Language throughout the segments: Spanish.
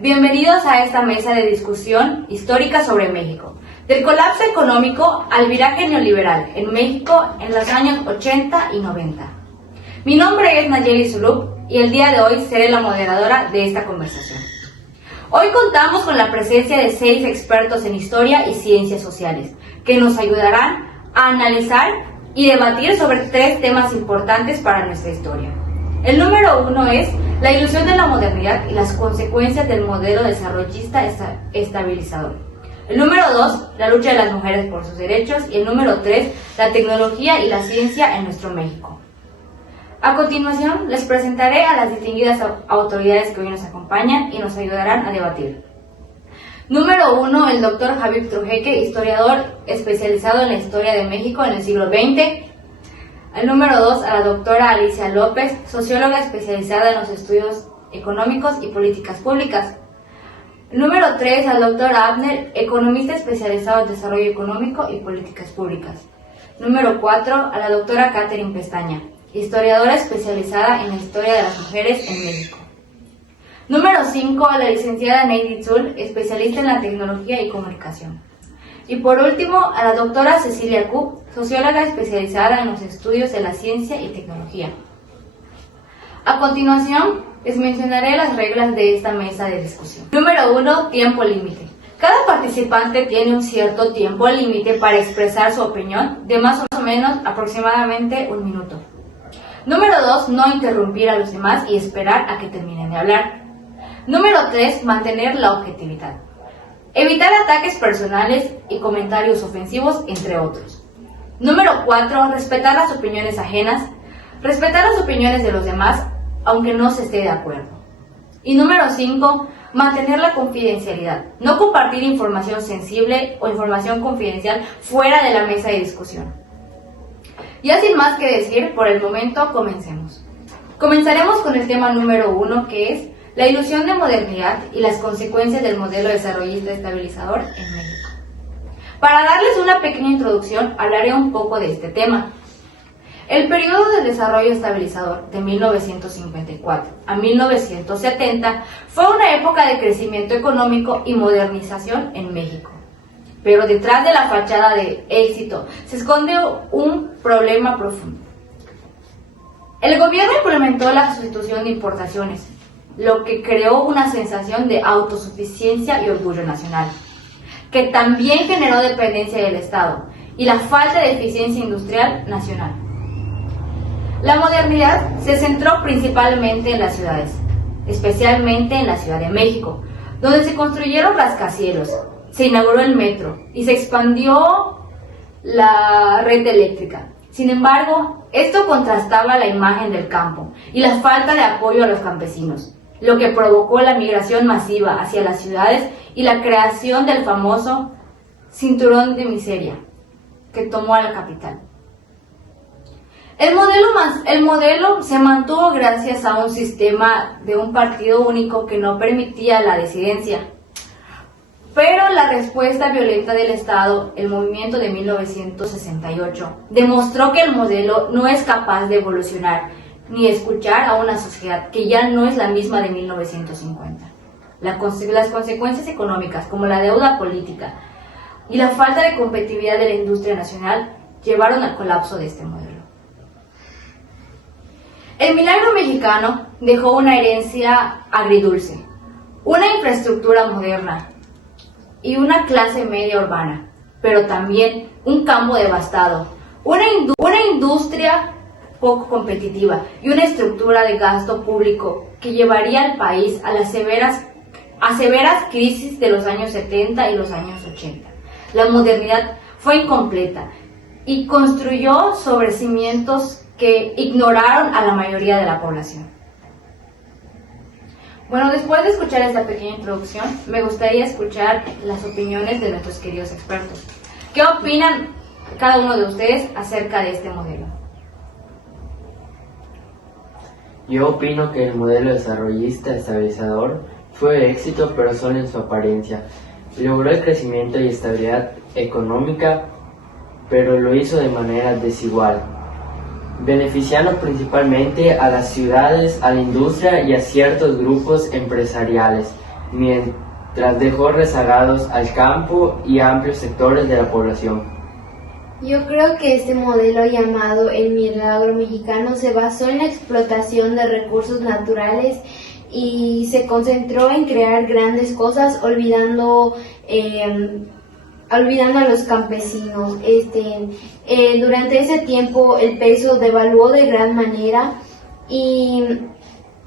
Bienvenidos a esta mesa de discusión histórica sobre México, del colapso económico al viraje neoliberal en México en los años 80 y 90. Mi nombre es Nayeli Zulup y el día de hoy seré la moderadora de esta conversación. Hoy contamos con la presencia de 6 expertos en historia y ciencias sociales, que nos ayudarán a analizar y debatir sobre 3 temas importantes para nuestra historia. El número 1 es la ilusión de la modernidad y las consecuencias del modelo desarrollista estabilizador. El número 2, la lucha de las mujeres por sus derechos. Y el número 3, la tecnología y la ciencia en nuestro México. A continuación, les presentaré a las distinguidas autoridades que hoy nos acompañan y nos ayudarán a debatir. Número 1, el doctor Habib Trujeque, historiador especializado en la historia de México en el siglo XX. El número 2, a la doctora Alicia López, socióloga especializada en los estudios económicos y políticas públicas. El número 3, al doctor Abner, economista especializado en desarrollo económico y políticas públicas. Número 4, a la doctora Catherine Pestaña, historiadora especializada en la historia de las mujeres en México. Número 5, a la licenciada Neidy Tzul, especialista en la tecnología y comunicación. Y por último, a la doctora Cecilia Kup, socióloga especializada en los estudios de la ciencia y tecnología. A continuación, les mencionaré las reglas de esta mesa de discusión. Número 1, tiempo límite. Cada participante tiene un cierto tiempo límite para expresar su opinión, de más o menos aproximadamente 1 minuto. Número 2, no interrumpir a los demás y esperar a que terminen de hablar. Número 3, mantener la objetividad. Evitar ataques personales y comentarios ofensivos, entre otros. Número 4, respetar las opiniones ajenas. Respetar las opiniones de los demás, aunque no se esté de acuerdo. Y número 5, mantener la confidencialidad. No compartir información sensible o información confidencial fuera de la mesa de discusión. Ya sin más que decir, por el momento comencemos. Comenzaremos con el tema número 1, que es la ilusión de modernidad y las consecuencias del modelo desarrollista estabilizador en México. Para darles una pequeña introducción, hablaré un poco de este tema. El periodo de desarrollo estabilizador de 1954 a 1970 fue una época de crecimiento económico y modernización en México. Pero detrás de la fachada de éxito se esconde un problema profundo. El gobierno implementó la sustitución de importaciones, lo que creó una sensación de autosuficiencia y orgullo nacional, que también generó dependencia del Estado y la falta de eficiencia industrial nacional. La modernidad se centró principalmente en las ciudades, especialmente en la Ciudad de México, donde se construyeron rascacielos, se inauguró el metro y se expandió la red eléctrica. Sin embargo, esto contrastaba la imagen del campo y la falta de apoyo a los campesinos, lo que provocó la migración masiva hacia las ciudades y la creación del famoso cinturón de miseria que tomó a la capital. El modelo se mantuvo gracias a un sistema de un partido único que no permitía la disidencia. Pero la respuesta violenta del Estado, el movimiento de 1968, demostró que el modelo no es capaz de evolucionar ni escuchar a una sociedad que ya no es la misma de 1950. Las consecuencias económicas, como la deuda política y la falta de competitividad de la industria nacional, llevaron al colapso de este modelo. El milagro mexicano dejó una herencia agridulce, una infraestructura moderna y una clase media urbana, pero también un campo devastado, una industria poco competitiva y una estructura de gasto público que llevaría al país a severas crisis de los años 70 y los años 80. La modernidad fue incompleta y construyó sobre cimientos que ignoraron a la mayoría de la población. Bueno, después de escuchar esta pequeña introducción, me gustaría escuchar las opiniones de nuestros queridos expertos. ¿Qué opinan cada uno de ustedes acerca de este modelo? Yo opino que el modelo desarrollista estabilizador fue éxito, pero solo en su apariencia. Logró el crecimiento y estabilidad económica, pero lo hizo de manera desigual, beneficiando principalmente a las ciudades, a la industria y a ciertos grupos empresariales, mientras dejó rezagados al campo y amplios sectores de la población. Yo creo que este modelo llamado el milagro mexicano se basó en la explotación de recursos naturales y se concentró en crear grandes cosas olvidando a los campesinos. Durante ese tiempo el peso devaluó de gran manera y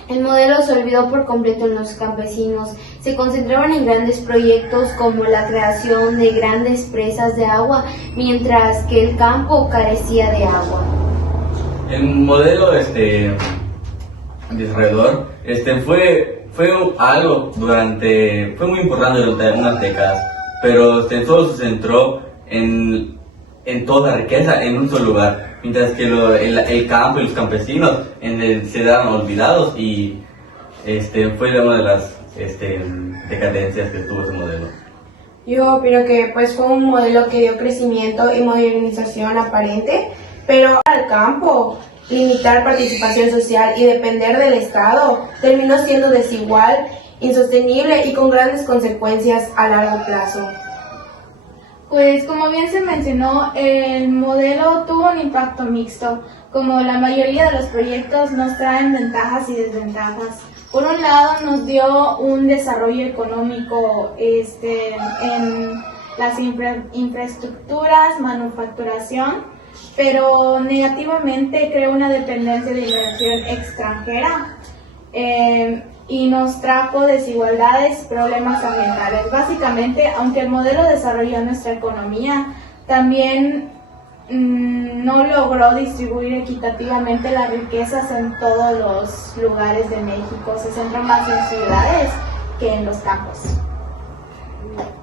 el modelo se olvidó por completo en los campesinos. Se concentraban en grandes proyectos como la creación de grandes presas de agua, mientras que el campo carecía de agua. El modelo de alrededor fue muy importante durante unas décadas, pero solo se centró en toda la riqueza en un solo lugar, mientras que el campo y los campesinos se daban olvidados y fue una de las decadencias que tuvo ese modelo. Yo opino que fue un modelo que dio crecimiento y modernización aparente, pero al campo, limitar participación social y depender del Estado terminó siendo desigual, insostenible y con grandes consecuencias a largo plazo. Pues como bien se mencionó, el modelo tuvo un impacto mixto, como la mayoría de los proyectos nos traen ventajas y desventajas. Por un lado nos dio un desarrollo económico en las infraestructuras, manufacturación, pero negativamente creó una dependencia de inversión extranjera y nos trajo desigualdades, problemas ambientales. Básicamente, aunque el modelo desarrolló nuestra economía, también no logró distribuir equitativamente las riquezas en todos los lugares de México. Se centró más en ciudades que en los campos.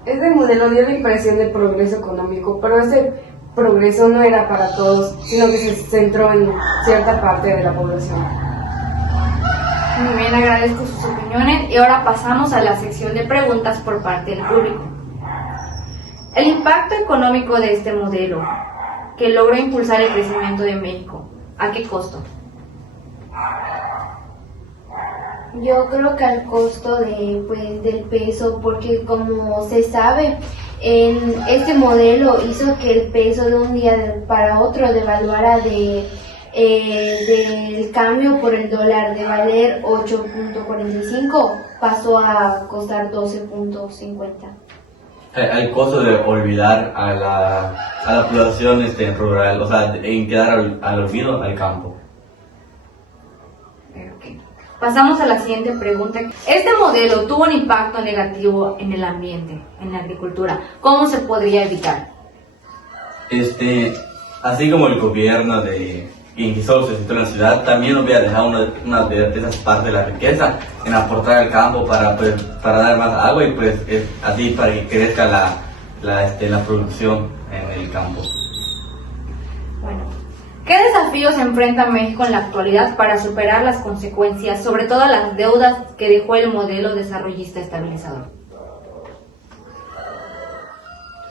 Este modelo dio la impresión de progreso económico, pero ese progreso no era para todos, sino que se centró en cierta parte de la población. Muy bien, agradezco sus opiniones y ahora pasamos a la sección de preguntas por parte del público. El impacto económico de este modelo, que logró impulsar el crecimiento de México, ¿a qué costo? Yo creo que al costo del peso, porque como se sabe, este modelo hizo que el peso de un día para otro devaluara del cambio por el dólar de valer 8.45 pasó a costar 12.50. Al costo de olvidar a la población rural, o sea, en quedar al olvido al campo. Okay. Pasamos a la siguiente pregunta. Este modelo tuvo un impacto negativo en el ambiente, en la agricultura. ¿Cómo se podría evitar? Así como el gobierno que solo se situó en la ciudad, también hubiera dejado una de esas partes de la riqueza en aportar al campo para dar más agua y así para que crezca la producción en el campo. Bueno, ¿qué desafíos enfrenta México en la actualidad para superar las consecuencias, sobre todo las deudas que dejó el modelo desarrollista estabilizador?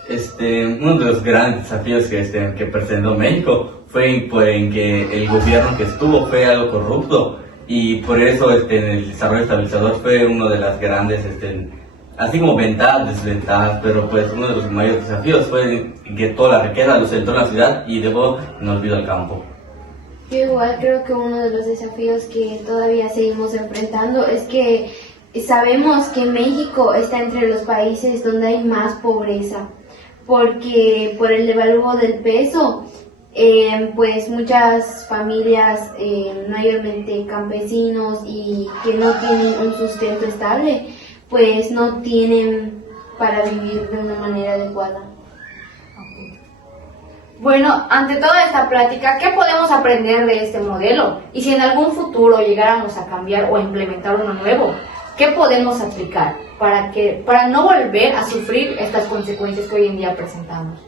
Uno de los grandes desafíos que presentó México fue en que el gobierno que estuvo fue algo corrupto y por eso el desarrollo estabilizador fue uno de las grandes, así como ventajas, desventajas, pero uno de los mayores desafíos fue que toda la riqueza lo centró en la ciudad y dejó en olvido al campo. Yo igual creo que uno de los desafíos que todavía seguimos enfrentando es que sabemos que México está entre los países donde hay más pobreza, porque por el devalúo del peso, muchas familias, mayormente campesinos y que no tienen un sustento estable, pues no tienen para vivir de una manera adecuada. Bueno, ante toda esta plática, ¿qué podemos aprender de este modelo? Y si en algún futuro llegáramos a cambiar o implementar uno nuevo, ¿qué podemos aplicar para no volver a sufrir estas consecuencias que hoy en día presentamos?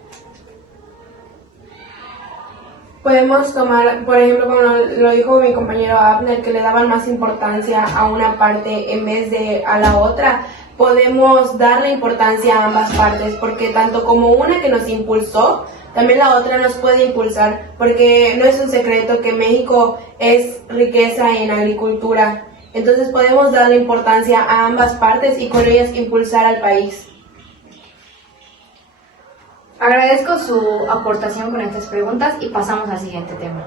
Podemos tomar, por ejemplo, como lo dijo mi compañero Abner, que le daban más importancia a una parte en vez de a la otra. Podemos darle importancia a ambas partes, porque tanto como una que nos impulsó, también la otra nos puede impulsar, porque no es un secreto que México es riqueza en agricultura Entonces podemos darle importancia a ambas partes y con ellas impulsar al país. Agradezco su aportación con estas preguntas y pasamos al siguiente tema,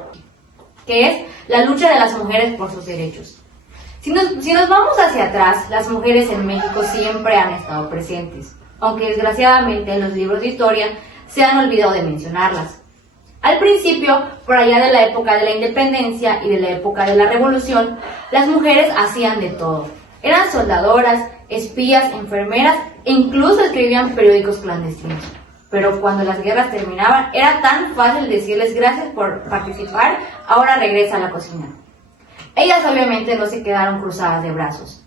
que es la lucha de las mujeres por sus derechos. Si nos vamos hacia atrás, las mujeres en México siempre han estado presentes, aunque desgraciadamente en los libros de historia se han olvidado de mencionarlas. Al principio, por allá de la época de la independencia y de la época de la revolución, las mujeres hacían de todo. Eran soldadoras, espías, enfermeras e incluso escribían periódicos clandestinos. Pero cuando las guerras terminaban, era tan fácil decirles gracias por participar, ahora regresa a la cocina. Ellas obviamente no se quedaron cruzadas de brazos.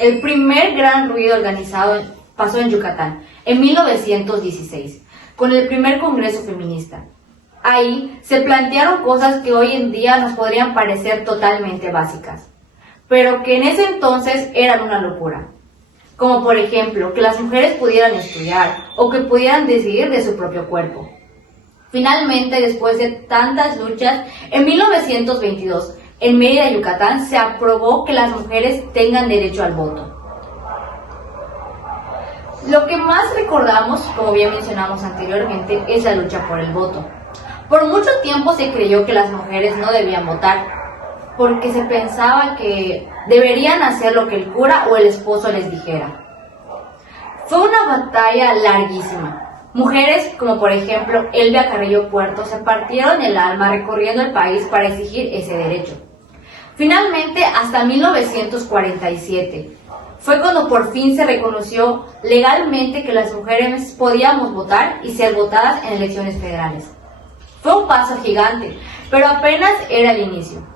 El primer gran ruido organizado pasó en Yucatán, en 1916, con el primer Congreso Feminista. Ahí se plantearon cosas que hoy en día nos podrían parecer totalmente básicas, pero que en ese entonces eran una locura. Como por ejemplo, que las mujeres pudieran estudiar o que pudieran decidir de su propio cuerpo. Finalmente, después de tantas luchas, en 1922, en Mérida, Yucatán, se aprobó que las mujeres tengan derecho al voto. Lo que más recordamos, como bien mencionamos anteriormente, es la lucha por el voto. Por mucho tiempo se creyó que las mujeres no debían votar, porque se pensaba que deberían hacer lo que el cura o el esposo les dijera. Fue una batalla larguísima. Mujeres como por ejemplo Elvia Carrillo Puerto se partieron el alma recorriendo el país para exigir ese derecho. Finalmente, hasta 1947, fue cuando por fin se reconoció legalmente que las mujeres podíamos votar y ser votadas en elecciones federales. Fue un paso gigante, pero apenas era el inicio.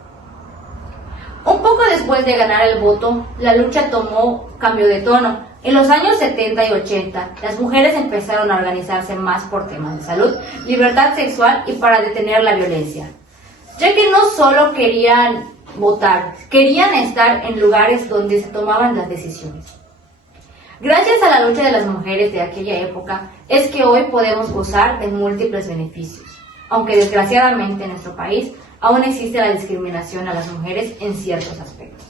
Un poco después de ganar el voto, la lucha tomó cambio de tono. En los años 70 y 80, las mujeres empezaron a organizarse más por temas de salud, libertad sexual y para detener la violencia, ya que no solo querían votar, querían estar en lugares donde se tomaban las decisiones. Gracias a la lucha de las mujeres de aquella época, es que hoy podemos gozar de múltiples beneficios, aunque desgraciadamente en nuestro país aún existe la discriminación a las mujeres en ciertos aspectos.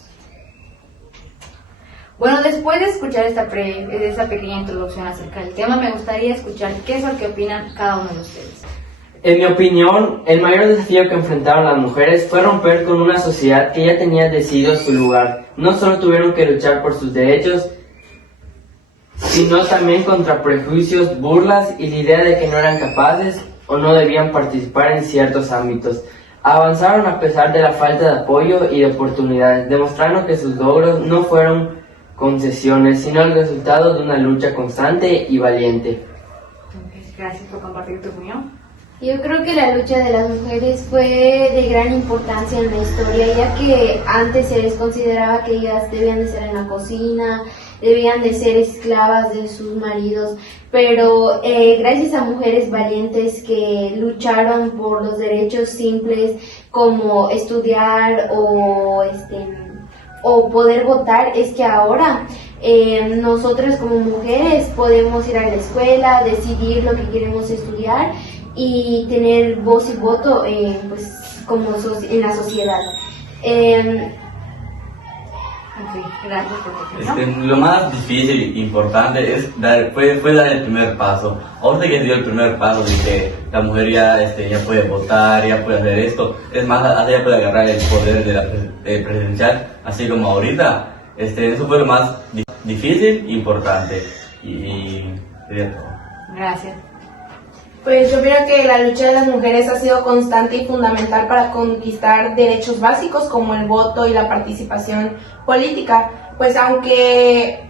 Bueno, después de escuchar esta pequeña introducción acerca del tema, me gustaría escuchar qué es lo que opinan cada uno de ustedes. En mi opinión, el mayor desafío que enfrentaron las mujeres fue romper con una sociedad que ya tenía decidido su lugar. No solo tuvieron que luchar por sus derechos, sino también contra prejuicios, burlas y la idea de que no eran capaces o no debían participar en ciertos ámbitos. Avanzaron a pesar de la falta de apoyo y de oportunidades, demostrando que sus logros no fueron concesiones, sino el resultado de una lucha constante y valiente. Gracias por compartir tu opinión. Yo creo que la lucha de las mujeres fue de gran importancia en la historia, ya que antes se les consideraba que ellas debían de ser en la cocina, debían de ser esclavas de sus maridos, pero gracias a mujeres valientes que lucharon por los derechos simples como estudiar o poder votar, es que ahora nosotras como mujeres podemos ir a la escuela, decidir lo que queremos estudiar y tener voz y voto como en la sociedad. Gracias por tu opinión. Lo más difícil e importante es fue dar el primer paso. Ahorita que se dio el primer paso de que la mujer ya puede votar, ya puede hacer esto, es más, ya puede agarrar el poder de la presidencial, así como ahorita. Eso fue lo más difícil e importante. Y sería todo. Gracias. Pues yo creo que la lucha de las mujeres ha sido constante y fundamental para conquistar derechos básicos como el voto y la participación política. Pues aunque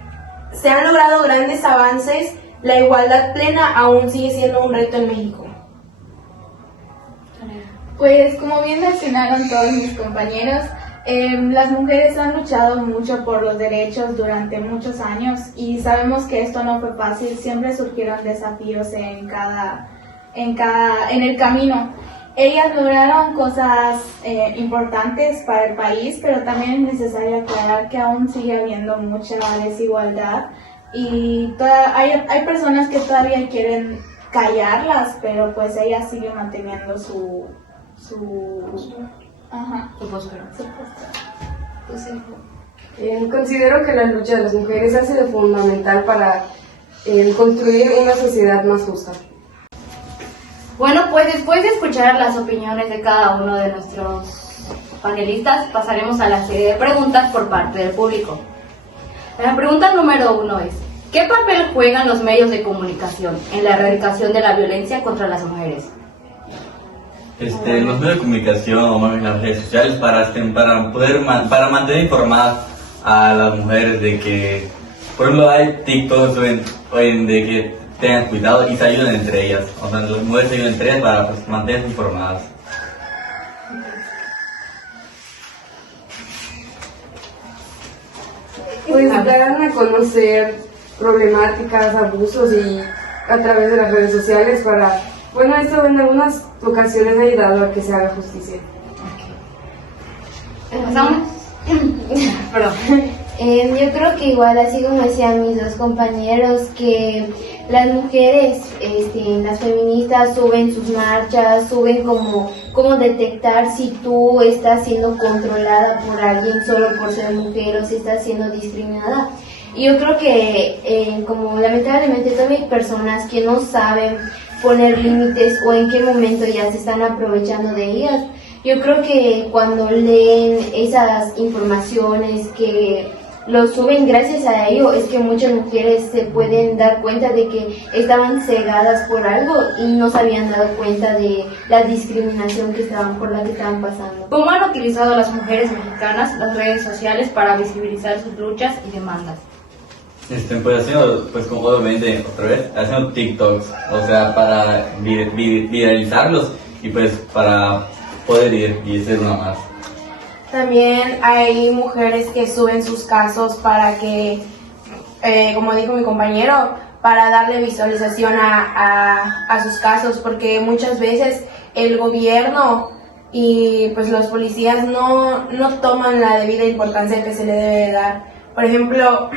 se han logrado grandes avances, la igualdad plena aún sigue siendo un reto en México. Pues como bien mencionaron todos mis compañeros, las mujeres han luchado mucho por los derechos durante muchos años y sabemos que esto no fue fácil, siempre surgieron desafíos en el camino. Ellas lograron cosas importantes para el país, pero también es necesario aclarar que aún sigue habiendo mucha desigualdad y hay personas que todavía quieren callarlas, pero pues ellas siguen manteniendo su postura. Considero que la lucha de las mujeres ha sido fundamental para construir una sociedad más justa. Bueno, pues después de escuchar las opiniones de cada uno de nuestros panelistas, pasaremos a la serie de preguntas por parte del público. La pregunta número 1 es: ¿qué papel juegan los medios de comunicación en la erradicación de la violencia contra las mujeres? Los medios de comunicación o más bien las redes sociales para mantener informadas a las mujeres de que, por ejemplo, hay TikToks de que tengan cuidado y se ayuden entre ellas. O sea, las mujeres se ayudan entre ellas para mantenerse informadas. Pues dan a conocer problemáticas, abusos y a través de las redes sociales para, bueno, eso en algunas ocasiones ha ayudado a que se haga justicia. ¿Pasamos? Perdón. Yo creo que igual, así como decían mis dos compañeros, que las mujeres, las feministas suben sus marchas, suben cómo detectar si tú estás siendo controlada por alguien solo por ser mujer o si estás siendo discriminada. Y yo creo que como lamentablemente todavía hay personas que no saben poner límites o en qué momento ya se están aprovechando de ellas. Yo creo que cuando leen esas informaciones que lo suben, gracias a ello es que muchas mujeres se pueden dar cuenta de que estaban cegadas por algo y no se habían dado cuenta de la discriminación por la que estaban pasando. ¿Cómo han utilizado las mujeres mexicanas las redes sociales para visibilizar sus luchas y demandas? Pues haciendo, pues como obviamente, otra vez, haciendo TikToks, o sea, para viralizarlos y pues para poder ir y ser una más. También hay mujeres que suben sus casos para que, como dijo mi compañero, para darle visualización a sus casos, porque muchas veces el gobierno y pues los policías no toman la debida importancia que se le debe dar. Por ejemplo,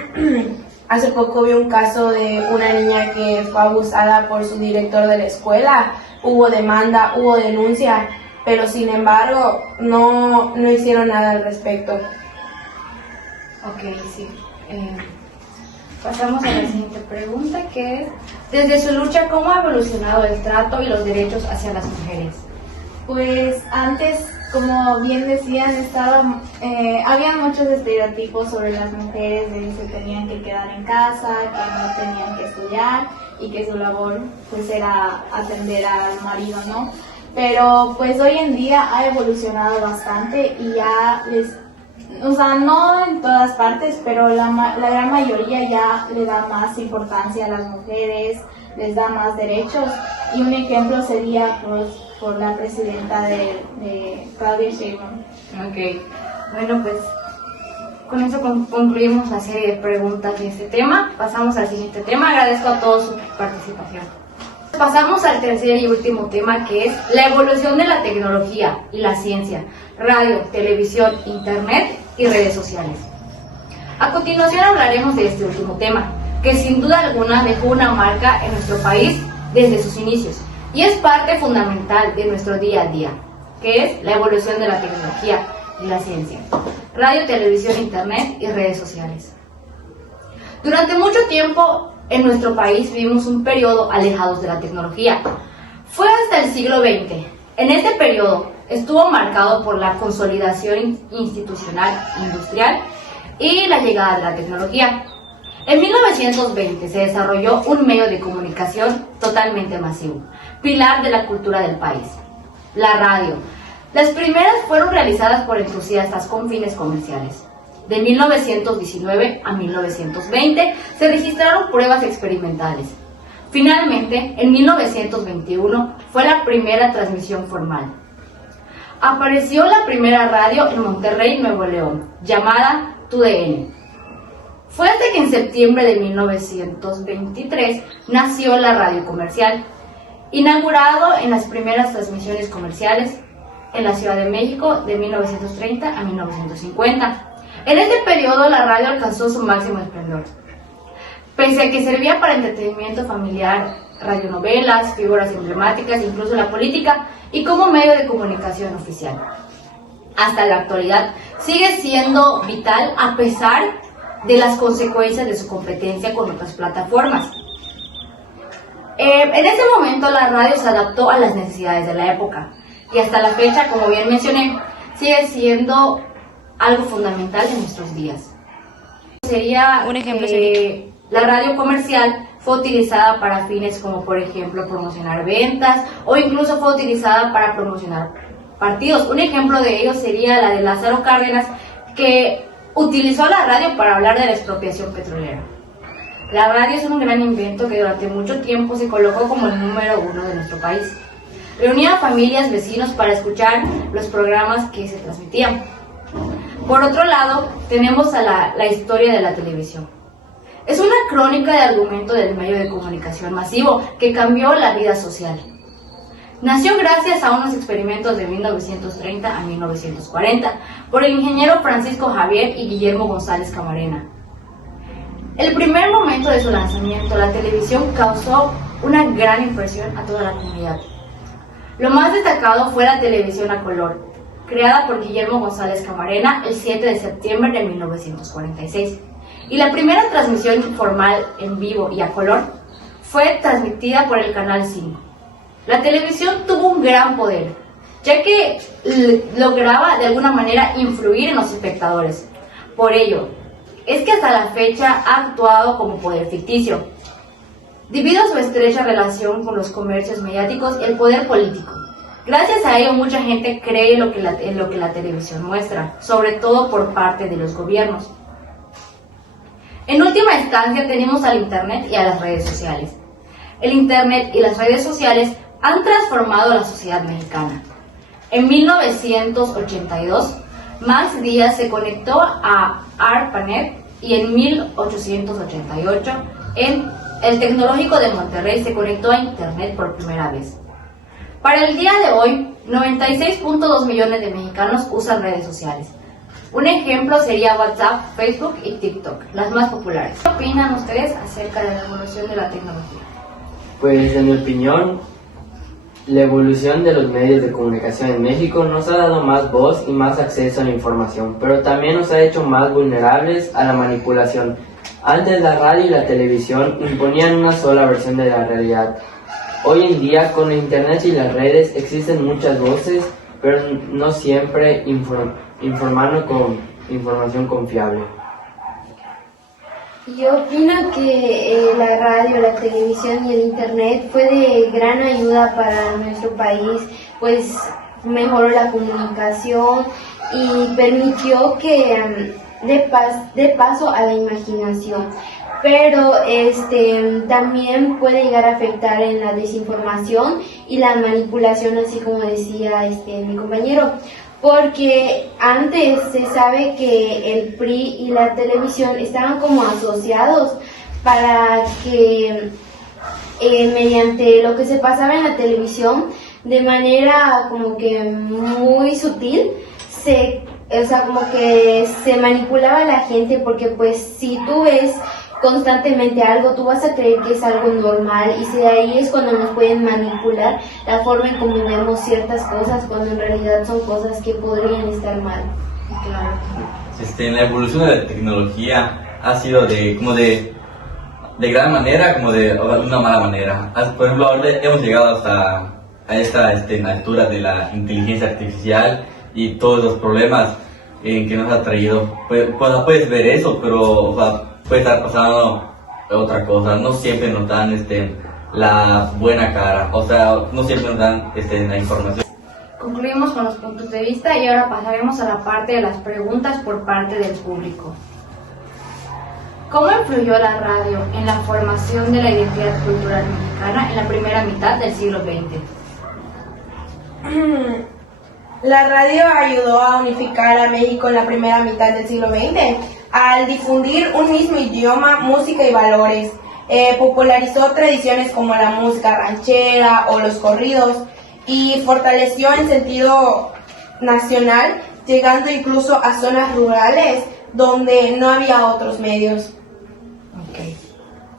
hace poco vi un caso de una niña que fue abusada por su director de la escuela, hubo demanda, hubo denuncia, pero sin embargo no hicieron nada al respecto. Ok, sí. Pasamos a la siguiente pregunta, que es: desde su lucha, ¿cómo ha evolucionado el trato y los derechos hacia las mujeres? Pues antes, como bien decían, había muchos estereotipos sobre las mujeres, de que se tenían que quedar en casa, que no tenían que estudiar y que su labor pues era atender al marido, ¿no? Pero pues hoy en día ha evolucionado bastante y ya o sea, no en todas partes, pero la gran mayoría ya le da más importancia a las mujeres, les da más derechos, y un ejemplo sería pues por la presidenta de Claudia Sheinbaum. Ok, bueno, pues con eso concluimos la serie de preguntas de este tema. Pasamos al siguiente tema. Agradezco a todos su participación. Pasamos al tercer y último tema, que es la evolución de la tecnología y la ciencia, radio, televisión, internet y redes sociales. A continuación hablaremos de este último tema, que sin duda alguna dejó una marca en nuestro país desde sus inicios y es parte fundamental de nuestro día a día, que es la evolución de la tecnología y la ciencia, radio, televisión, internet y redes sociales. Durante mucho tiempo en nuestro país vivimos un periodo alejados de la tecnología. Fue hasta el siglo XX. En este periodo estuvo marcado por la consolidación institucional, industrial y la llegada de la tecnología. En 1920 se desarrolló un medio de comunicación totalmente masivo, pilar de la cultura del país: la radio. Las primeras fueron realizadas por entusiastas con fines comerciales. De 1919 a 1920 se registraron pruebas experimentales. Finalmente, en 1921 fue la primera transmisión formal. Apareció la primera radio en Monterrey, Nuevo León, llamada TUDN. Fue hasta que en septiembre de 1923 nació la radio comercial, inaugurado en las primeras transmisiones comerciales en la Ciudad de México de 1930 a 1950. En este periodo la radio alcanzó su máximo esplendor. Pese a que servía para entretenimiento familiar, radionovelas, figuras emblemáticas, incluso la política, y como medio de comunicación oficial. hasta la actualidad sigue siendo vital a pesar de las consecuencias de su competencia con otras plataformas. En ese momento la radio se adaptó a las necesidades de la época y hasta la fecha, como bien mencioné, sigue siendo algo fundamental en nuestros días. Un ejemplo sería la radio comercial fue utilizada para fines como por ejemplo promocionar ventas o incluso fue utilizada para promocionar partidos. Un ejemplo de ello sería la de Lázaro Cárdenas, que utilizó la radio para hablar de la expropiación petrolera. La radio es un gran invento que durante mucho tiempo se colocó como el número 1 de nuestro país. Reunía a familias, vecinos para escuchar los programas que se transmitían. Por otro lado, tenemos a la historia de la televisión. Es una crónica de argumento del medio de comunicación masivo que cambió la vida social. Nació gracias a unos experimentos de 1930 a 1940 por el ingeniero Francisco Javier y Guillermo González Camarena. El primer momento de su lanzamiento, la televisión causó una gran impresión a toda la comunidad. Lo más destacado fue la televisión a color, creada por Guillermo González Camarena el 7 de septiembre de 1946. Y la primera transmisión formal en vivo y a color fue transmitida por el Canal 5. La televisión tuvo un gran poder, ya que lograba de alguna manera influir en los espectadores. Por ello, es que hasta la fecha ha actuado como poder ficticio, debido a su estrecha relación con los comercios mediáticos y el poder político. Gracias a ello, mucha gente cree en lo que la televisión muestra, sobre todo por parte de los gobiernos. En última instancia, tenemos al Internet y a las redes sociales. El Internet y las redes sociales han transformado a la sociedad mexicana. En 1982, Max Díaz se conectó a ARPANET y en 1888, en el Tecnológico de Monterrey se conectó a Internet por primera vez. Para el día de hoy, 96.2 millones de mexicanos usan redes sociales. Un ejemplo sería WhatsApp, Facebook y TikTok, las más populares. ¿Qué opinan ustedes acerca de la evolución de la tecnología? Pues en mi opinión, la evolución de los medios de comunicación en México nos ha dado más voz y más acceso a la información, pero también nos ha hecho más vulnerables a la manipulación. Antes la radio y la televisión imponían una sola versión de la realidad. Hoy en día, con el Internet y las redes, existen muchas voces, pero no siempre informando con información confiable. Yo opino que la radio, la televisión y el internet fue de gran ayuda para nuestro país, pues mejoró la comunicación y permitió que dé paso a la imaginación. Pero también puede llegar a afectar en la desinformación y la manipulación, así como decía mi compañero. Porque antes se sabe que el PRI y la televisión estaban como asociados para que mediante lo que se pasaba en la televisión, de manera como que muy sutil, como que se manipulaba a la gente, porque pues si tú ves constantemente algo, tú vas a creer que es algo normal, y de ahí es cuando nos pueden manipular la forma en cómo vemos ciertas cosas, cuando en realidad son cosas que podrían estar mal. Claro. La evolución de la tecnología ha sido de gran manera como de una mala manera. Por ejemplo, ahora hemos llegado hasta a esta altura de la inteligencia artificial y todos los problemas que nos ha traído. Puedes ver eso, pero puede estar pasando otra cosa. No siempre nos dan la buena cara, no siempre nos dan la información. Concluimos con los puntos de vista y ahora pasaremos a la parte de las preguntas por parte del público. ¿Cómo influyó la radio en la formación de la identidad cultural mexicana en la primera mitad del siglo XX? La radio ayudó a unificar a México en la primera mitad del siglo XX al difundir un mismo idioma, música y valores. Popularizó tradiciones como la música ranchera o los corridos y fortaleció en sentido nacional, llegando incluso a zonas rurales donde no había otros medios. Okay.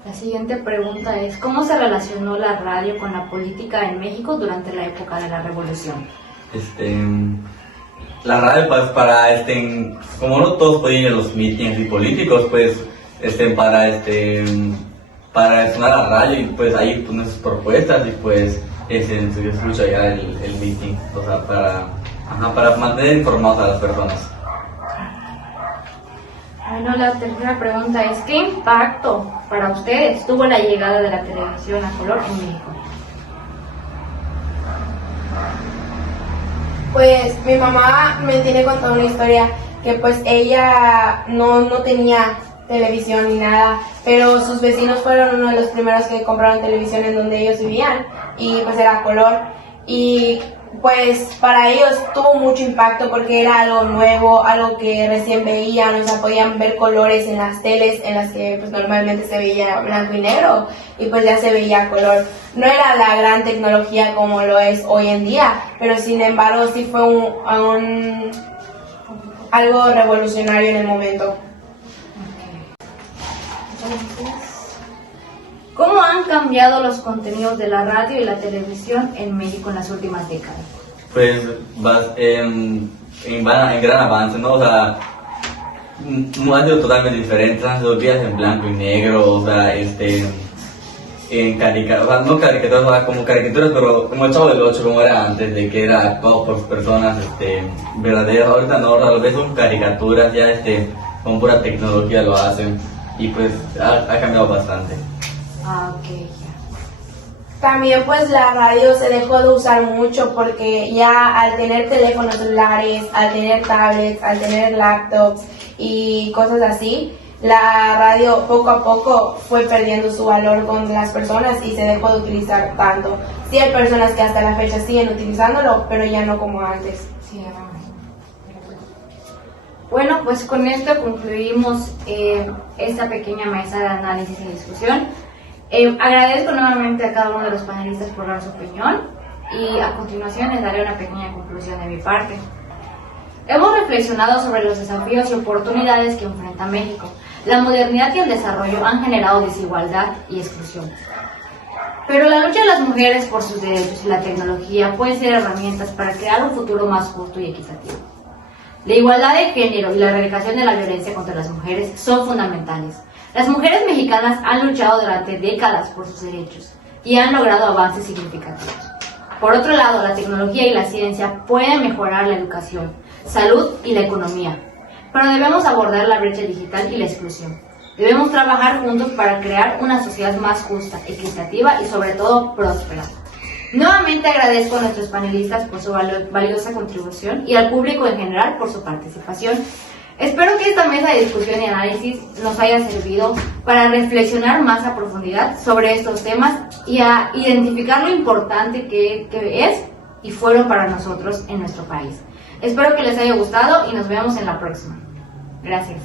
La siguiente pregunta es, ¿cómo se relacionó la radio con la política en México durante la época de la Revolución? la radio pues para como no todos podían ir a los mítines y políticos, pues para sonar a la radio y pues ahí poner sus propuestas y pues se escucha ya el meeting, o sea, para mantener informados a las personas. Bueno, la tercera pregunta es, ¿qué impacto para ustedes tuvo la llegada de la televisión a color en México? Pues mi mamá me tiene contado una historia que pues ella no tenía televisión ni nada, pero sus vecinos fueron uno de los primeros que compraron televisión en donde ellos vivían y pues era a color y pues para ellos tuvo mucho impacto porque era algo nuevo, algo que recién veían, o sea, podían ver colores en las teles en las que pues normalmente se veía blanco y negro y pues ya se veía a color. No era la gran tecnología como lo es hoy en día, pero sin embargo sí fue algo revolucionario en el momento. ¿Cómo han cambiado los contenidos de la radio y la televisión en México en las últimas décadas? Pues en gran avance, ¿no? O sea, no ha sido totalmente diferente, han sido días en blanco y negro, o sea, en caricaturas, o sea, no caricaturas, o sea, como caricaturas, pero como el Chavo del Ocho, como era antes, de que era actuado por personas verdaderas. Ahorita no, ahora lo ves son caricaturas, ya con pura tecnología lo hacen, y pues ha cambiado bastante. Ah, ok, ya. También pues la radio se dejó de usar mucho porque ya al tener teléfonos celulares, al tener tablets, al tener laptops y cosas así, la radio poco a poco fue perdiendo su valor con las personas y se dejó de utilizar tanto. Sí hay personas que hasta la fecha siguen utilizándolo, pero ya no como antes. Sí, bueno, pues con esto concluimos esta pequeña mesa de análisis y discusión. Agradezco nuevamente a cada uno de los panelistas por dar su opinión y a continuación les daré una pequeña conclusión de mi parte. Hemos reflexionado sobre los desafíos y oportunidades que enfrenta México. La modernidad y el desarrollo han generado desigualdad y exclusión. Pero la lucha de las mujeres por sus derechos y la tecnología pueden ser herramientas para crear un futuro más justo y equitativo. La igualdad de género y la erradicación de la violencia contra las mujeres son fundamentales. Las mujeres mexicanas han luchado durante décadas por sus derechos y han logrado avances significativos. Por otro lado, la tecnología y la ciencia pueden mejorar la educación, salud y la economía, pero debemos abordar la brecha digital y la exclusión. Debemos trabajar juntos para crear una sociedad más justa, equitativa y sobre todo próspera. Nuevamente agradezco a nuestros panelistas por su valiosa contribución y al público en general por su participación. Espero que esta mesa de discusión y análisis nos haya servido para reflexionar más a profundidad sobre estos temas y a identificar lo importante que es y fueron para nosotros en nuestro país. Espero que les haya gustado y nos vemos en la próxima. Gracias.